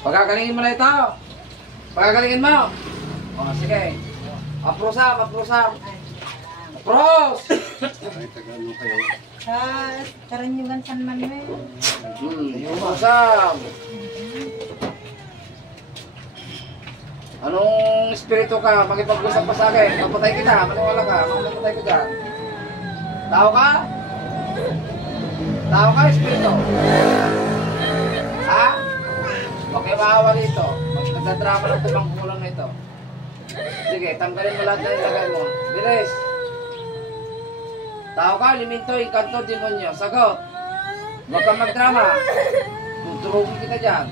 Pagagalingin mo na ito. Pagagalingin mo. O, sige. Aprosam, aprosam. Apros! Ay, taga-ano kayo? Sa Karanyugan San Manuel. Aprosam. Anong espiritu ka? Makipag-usap pa sa akin. Papatay kita. Maniwala ka. Mamapatay ko dyan. Tao ka? Tao ka, espiritu? Ha? Huwag kayo maawa dito. Nagdadrama ng tumangkulang na ito. Sige, tanggalin mo lahat na ilagay mo. Bilis. Tao ka, liminto, inkanto, demonyo. Sagot. Huwag kang magdrama. Tuturugin kita dyan.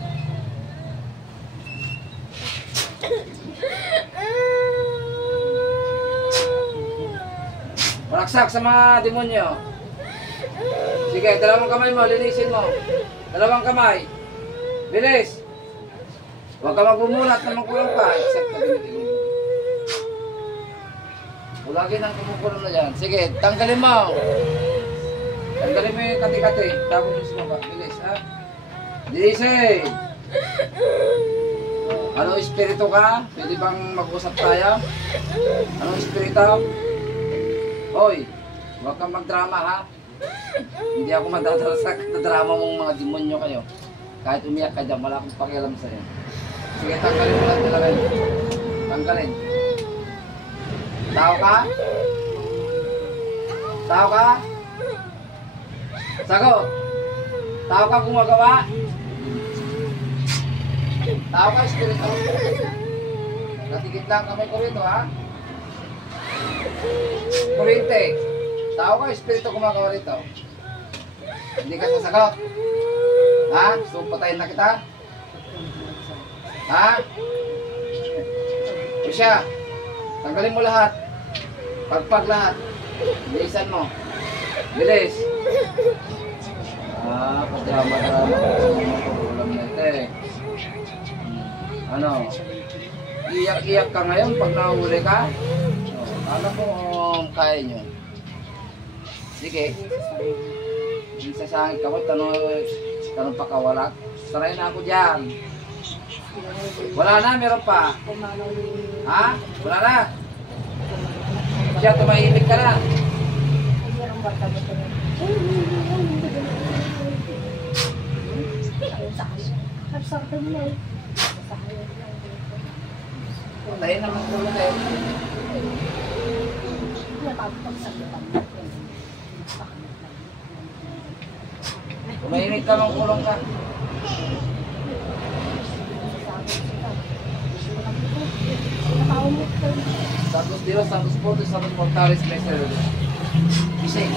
Malaksak sa mga demonyo. Sige, dalawang kamay mo, linisin mo. Dalawang kamay. Bilis. Huwag ka magbumulat na magkulong ka. Except na dinitigil mo. Ulagin ang kumukulong na dyan. Sige, tanggalin mo. Tanggalin mo yung kati-kati. Tapos yung sumaba. Bilis, ha? Linisin. Anong espiritu ka? Pwede bang mag-usap tayo? Anong espiritu? Hoy, huwag kang magdrama, ha? Hindi ako madadala sa drama mong mga demonyo kayo. Kahit umiyak ka dyan, wala akong pakialam sa'yo. Sige, tanggalin mo lang talaga. Tanggalin. Tao ka? Tao ka? Sagot. Tao ka gumagawa? Tao ka, espiritu? Natigit lang kamay ko rito, ha? Kurente. Tao ka, espiritu gumagawa rito? Hindi ka sasagot? Ha? So, patayin na kita? Ha? O siya, tanggalin mo lahat. Pagpag lahat. Bilisan mo. Bilis. Pagdrama-drama. Ulam na ito eh. Ano? Iyak-iyak ka ngayon pag nahuli ka? Alam mo, kaya nyo. Sige. Sasangit ka mo, tanong pa kawalat. Sanay na ako dyan. Wala na, meron pa. Ha? Wala na. Siya, tumahimik ka na. Patayin naman ko ulit. Tumahimik ka, mangkulong ka. Santos Dios, Santos Portos, Santos Mortales, Messer. Bising.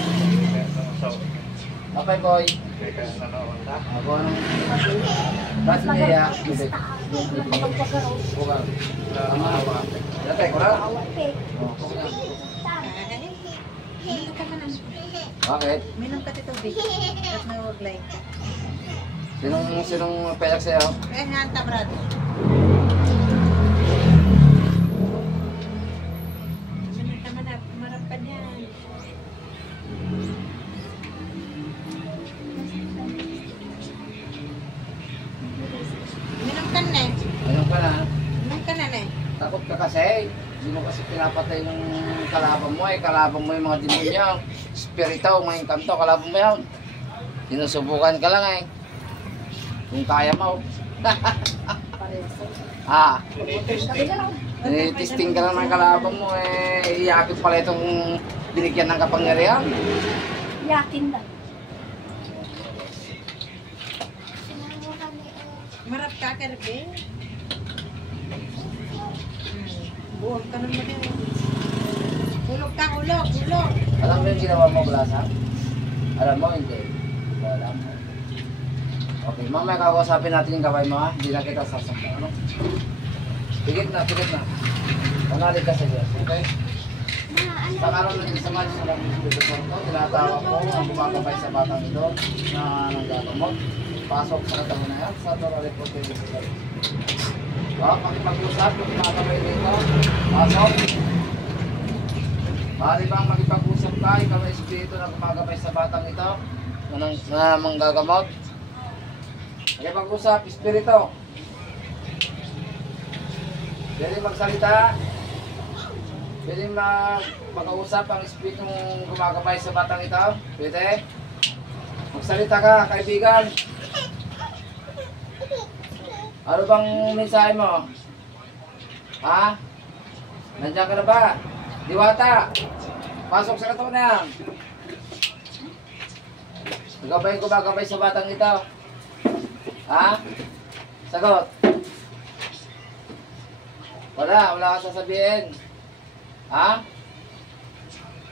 Apay boy. Ako anong basi niya. Bukan. Tama apa? Dati ko lang. Bakit? Minum ka tubig. At nawag-like ka. Sinong payak sa'yo? Eh, nganta, brad. Marap ka niyan. Minum ka na eh. Ano ka na? Minum ka na eh. Takot ka kasi. Hindi mo kasi pinapatay ng kalaban mo eh. Kalaban mo yung mga demonyo. Spirito, mga inkanto, kalaban mo yan. Sinusubukan ka lang eh. Kung kaya mo. Testing ka lang ng kalaban mo eh. Iyakit pala itong binigyan ng kapangyarihan. Yakin lang. Marap ka, Kerbe. Buwag ka naman eh. Hulog ka, hulog, hulog. Alam mo yung ginawa mo, Blasa? Alam mo, hindi. Alam mo. Okay, mamaya kakausapin natin yung gawin mo ha. Hindi na kita sasaktan. Ano? Pigit na, pigit na. Panalig ka sa Diyos, okay? Sa araw na sa mga sa mga Espiritu Santo, tinatawag mo ang gumagabay sa batang ito na nanggagamot. Pasok sa katawan na yan, sa Torah po kayo sa Diyos. Makipag-usap, kung gumagabay dito, pasok. Maaari bang makipag-usap ka, ikaw na Espiritu na gumagabay sa batang ito na manggagamot? Makipag-usap, Espiritu. Pwede magsalita. Pwede makausap ang espritong gumagabay sa batang ito. Pwede. Magsalita ka, kaibigan. Ano bang mensahe mo? Ha? Nandiyan ka na ba? Diwata! Pasok sa katawan na yan. Gabay sa batang ito. Ha? Sagot. Wala ka sasabihin. Ha?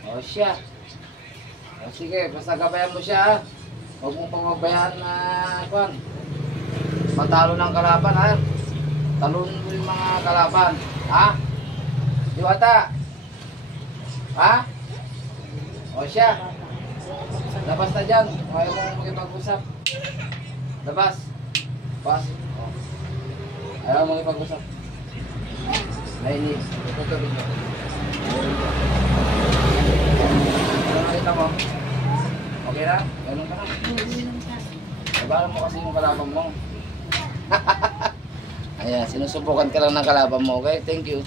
O siya. O sige, basta gabayan mo siya ha. Huwag mong pagbabayaan na kwan. Matalo ng kalaban ha. Talon mo yung mga kalaban. Ha? Diwata. Ha? O siya. Labas na dyan. Kung ayaw mo makipag-usap. Labas. Pas. O. Ayaw mo makipag-usap. Nainis. Tutulog mo. Ano nakita mo? Okay na? Ganun ka na. Sabaran mo kasi yung kalaban mo. Ayan, sinusubukan ka lang ng kalaban mo, okay? Thank you.